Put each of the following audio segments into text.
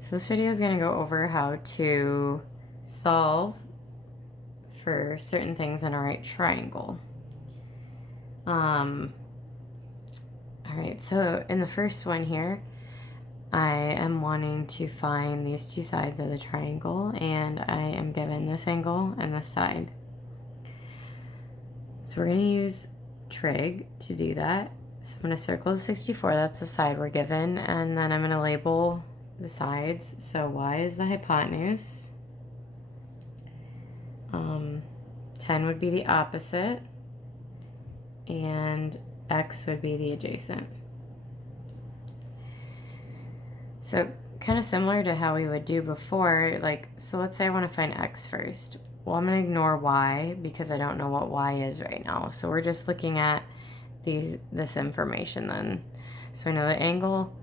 So this video is going to go over how to solve for certain things in a right triangle. All right, so in the first one here, I am wanting to find these two sides of the triangle, and I am given this angle and this side. So we're going to use Trig to do that. So I'm going to circle the 64, that's the side we're given, and then I'm going to label the sides. So y is the hypotenuse, 10 would be the opposite, and x would be the adjacent. So kind of similar to how we would do before, like, so let's say I want to find x first. Well, I'm going to ignore y because I don't know what y is right now. So we're just looking at this information then. So I know the angle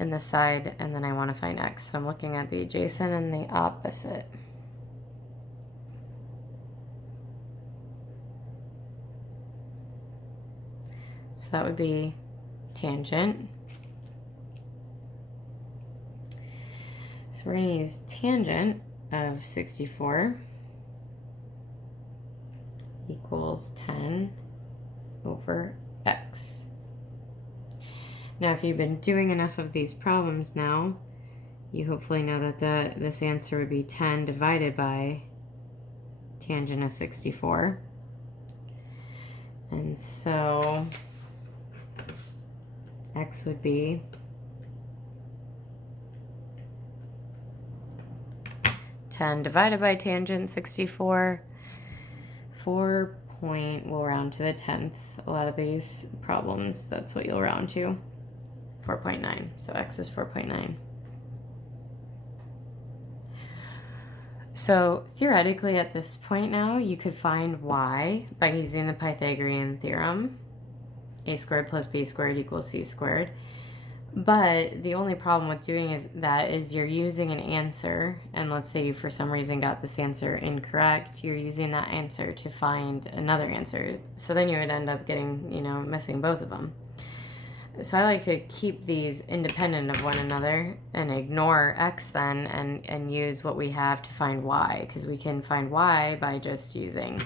and the side, and then I want to find x. So I'm looking at the adjacent and the opposite. So that would be tangent. So we're going to use tangent of 64 equals 10 over x. Now, if you've been doing enough of these problems now, you hopefully know that this answer would be 10 divided by tangent of 64. And so x would be 10 divided by tangent 64, 4 point, we'll round to the 10th. A lot of these problems, that's what you'll round to, 4.9. So x is 4.9. So theoretically at this point now, you could find y by using the Pythagorean theorem. A squared plus b squared equals c squared. But the only problem with doing is you're using an answer, and let's say you for some reason got this answer incorrect, you're using that answer to find another answer. So then you would end up getting, missing both of them. So I like to keep these independent of one another and ignore x then and use what we have to find y, because we can find y by just using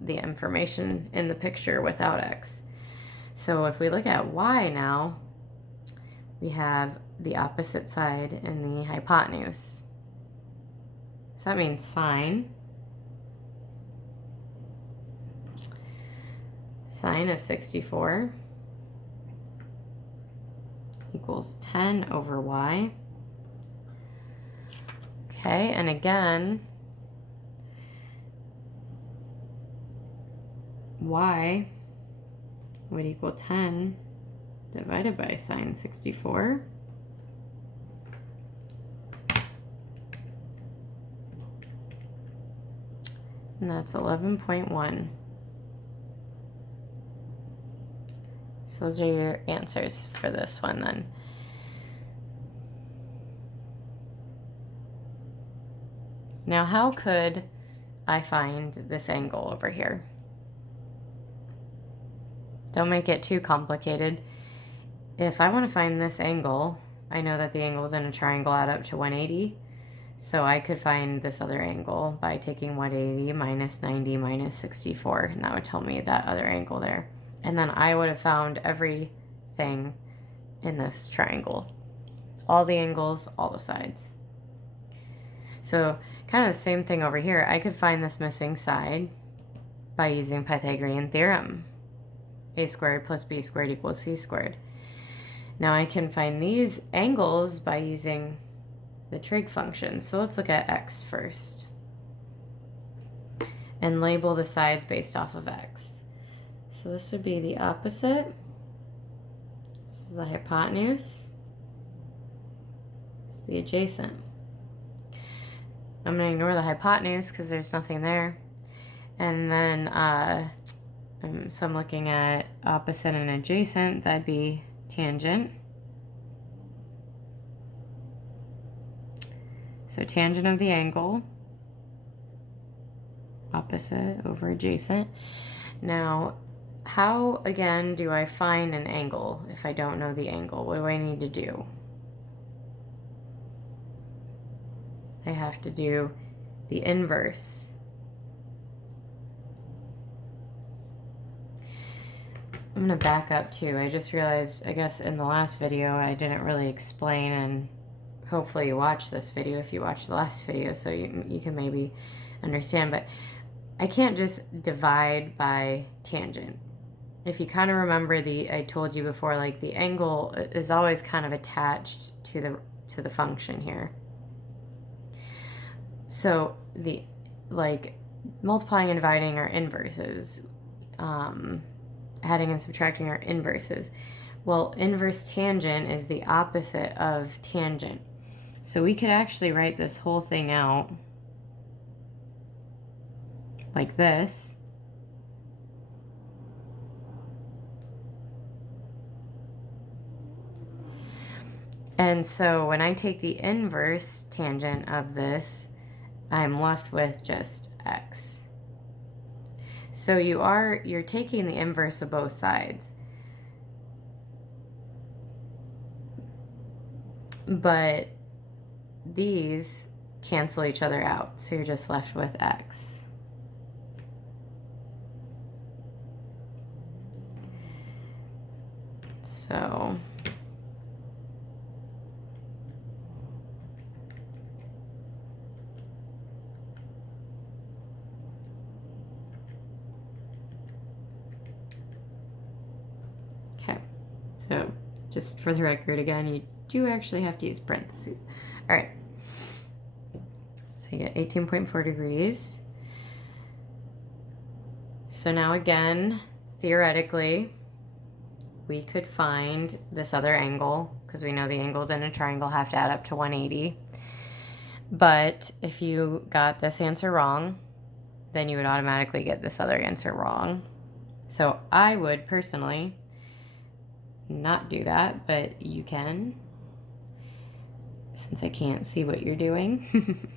the information in the picture without x. So if we look at y now, we have the opposite side and the hypotenuse. So that means sine of 64 equals 10 over y. Okay, and again, y would equal 10 divided by sine 64. And that's 11.1. So those are your answers for this one then. Now, how could I find this angle over here? Don't make it too complicated. If I want to find this angle, I know that the angles in a triangle add up to 180. So I could find this other angle by taking 180 minus 90 minus 64, and that would tell me that other angle there. And then I would have found everything in this triangle. All the angles, all the sides. So kind of the same thing over here. I could find this missing side by using Pythagorean theorem. A squared plus b squared equals c squared. Now I can find these angles by using the trig function. So let's look at x first and label the sides based off of x. So this would be the opposite. This is the hypotenuse. This is the adjacent. I'm going to ignore the hypotenuse because there's nothing there. And then, so I'm looking at opposite and adjacent. That'd be tangent. So tangent of the angle, opposite over adjacent. Now, how, again, do I find an angle if I don't know the angle? What do I need to do? I have to do the inverse. I'm going to back up too. I just realized, I guess in the last video, I didn't really explain, and hopefully you watch this video if you watched the last video, so you can maybe understand, but I can't just divide by tangent. If you kind of remember I told you before, like the angle is always kind of attached to the function here. So like multiplying and dividing are inverses. Adding and subtracting are inverses. Well, inverse tangent is the opposite of tangent. So we could actually write this whole thing out like this. And so when I take the inverse tangent of this, I'm left with just x. So you're taking the inverse of both sides. But these cancel each other out, so you're just left with x. So So just for the record, again, you do actually have to use parentheses. All right. So you get 18.4 degrees. So now again, theoretically, we could find this other angle, because we know the angles in a triangle have to add up to 180. But if you got this answer wrong, then you would automatically get this other answer wrong. So I would personally not do that, but you can, since I can't see what you're doing.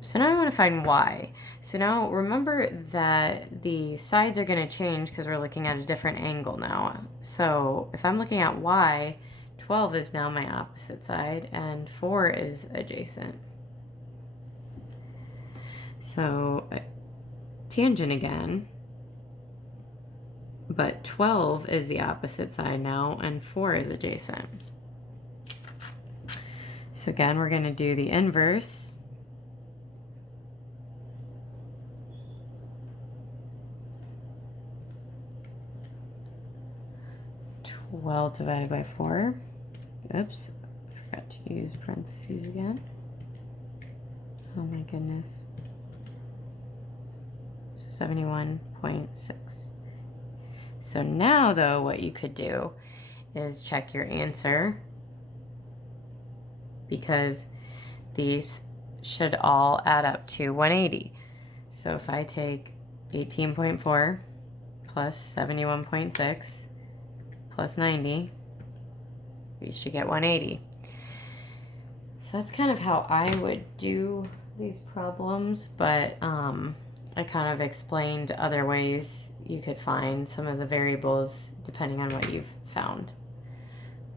So now I want to find y. So now remember that the sides are going to change because we're looking at a different angle now. So if I'm looking at y, 12 is now my opposite side and 4 is adjacent. So tangent again. But 12 is the opposite side now, and 4 is adjacent. So again, we're going to do the inverse. Twelve divided by 4. Oops, I forgot to use parentheses again. Oh my goodness. So 71.6. So now, though, what you could do is check your answer, because these should all add up to 180. So if I take 18.4 plus 71.6 plus 90, we should get 180. So that's kind of how I would do these problems, but I kind of explained other ways you could find some of the variables depending on what you've found.